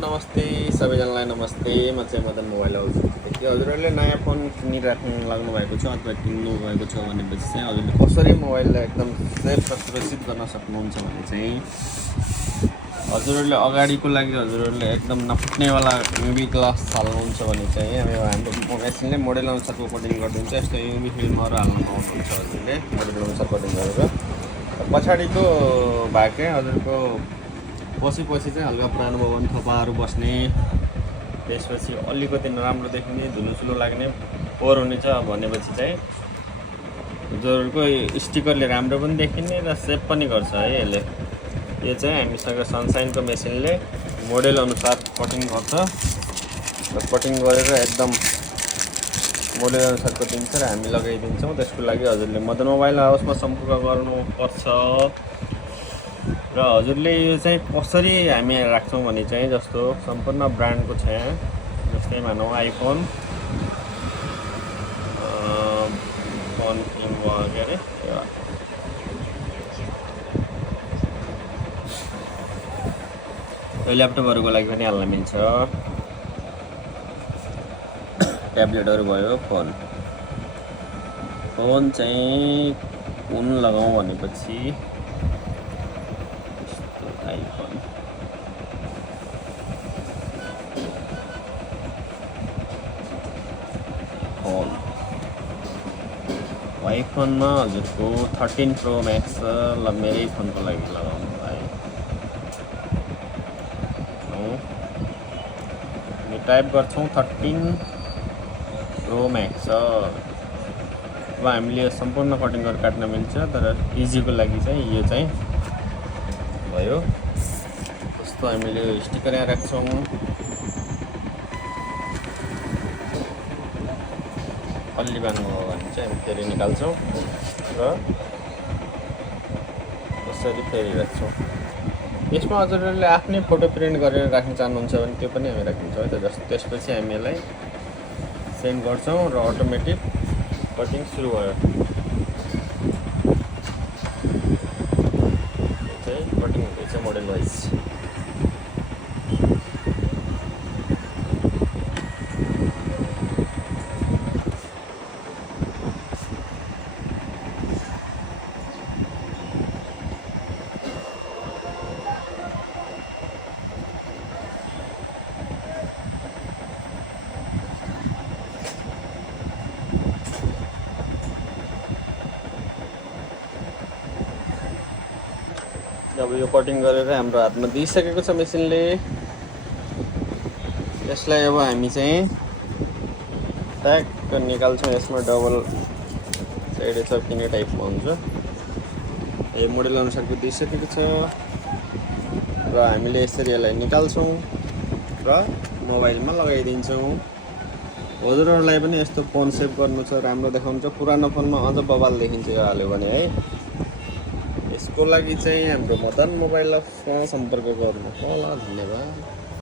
नमस्ते सबैजनालाई नमस्ते। म चाहिँ मदन मोबाइल हाउसदेखि हजुरहरूले नयाँ फोन किनिराख्नु लाग्नु भएको छ अथवा किन्नु भएको छ भनेपछि चाहिँ हजुरले कसरी मोबाइललाई एकदम सेफ र सुरक्षित गर्न सक्नुहुन्छ भने चाहिँ हजुरहरूले अगाडिको लागि हजुरहरूले एकदम नफुट्नेवाला युभी ग्लास हाल्नुहुन्छ भने चाहिँ हाम्रो मेसिनले मोडल अनुसारको कटिङ गरिदिन्छ। यस्तो युभी फिल्महरू हाल्नु पाउनुहुन्छ हजुरले मोडल अनुसार कटिङ गरेर। पछाडिको भाग चाहिँ हजुरको पछि चाहिँ हल्का पुरानो भयो भने थोपाहरू बस्ने, त्यसपछि अलिकति नराम्रो देखिने, धुलोचुलो लाग्ने, फोहोर हुने छ भनेपछि चाहिँ हजुरको स्टिकरले राम्रो पनि देखिने र सेभ पनि गर्छ है यसले। यो चाहिँ हामीसँग सनसाइनको मेसिनले मोडल अनुसार कटिङ गर्छ र कटिङ गरेर एकदम मोडल अनुसारको दिन्छ र हामी लगाइदिन्छौँ। त्यसको लागि हजुरले मदन मोबाइल हाउसमा सम्पर्क गर्नुपर्छ। र हजुरले यो चाहिँ कसरी हामी राख्छौँ भने चाहिँ जस्तो सम्पूर्ण ब्रान्डको छ यहाँ, जस्तै मानौँ आइफोन किङ भयो के अरे यो ल्यापटपहरूको लागि पनि हाल्न मिल्छ, ट्याब्लेटहरू भयो। फोन चाहिँ कुन लगाउँ भनेपछि आइफोन आइफोनमा हजुरको 13 प्रो म्याक्स ल मेरै फोनको लागि लगाउनु भाइ। हामी टाइप गर्छौँ 13 प्रो म्याक्स। अब हामीले सम्पूर्ण कटिङ गरेर काट्न मिल्छ, तर इजीको लागि चाहिँ यो चाहिँ भयो। जस्तो हामीले स्टिकर यहाँ राख्छौँ, पल्ली बान्नु हो भने चाहिँ हामी फेरि निकाल्छौँ र यसरी फेरि राख्छौँ। यसमा हजुरहरूले आफ्नै फोटो प्रिन्ट गरेर राख्न चाहनुहुन्छ भने त्यो पनि हामी राखिन्छौँ है त। जस्तो त्यसपछि हामी यसलाई सेन्ड गर्छौँ र अटोमेटिक कटिङ सुरु भयो। कटिङ हुँदैछ मोडल वाइज। अब यो कटिङ गरेर हाम्रो हातमा दिइसकेको छ मेसिनले। यसलाई अब हामी चाहिँ ट्याक्क निकाल्छौँ। यसमा डबल साइड छ किने टाइपमा हुन्छ। यो मोडल अनुसारको दिइसकेको छ र हामीले यसरी यसलाई निकाल्छौँ र मोबाइलमा लगाइदिन्छौँ। हजुरहरूलाई पनि यस्तो फोन सेभ गर्नु छ, राम्रो देखाउनु छ, पुरानो फोनमा अझ बवाल देखिन्छ यो हाल्यो भने है। यसको लागि चाहिँ हाम्रो मदन मोबाइल हाउसमा सम्पर्क गर्नु होला। धन्यवाद।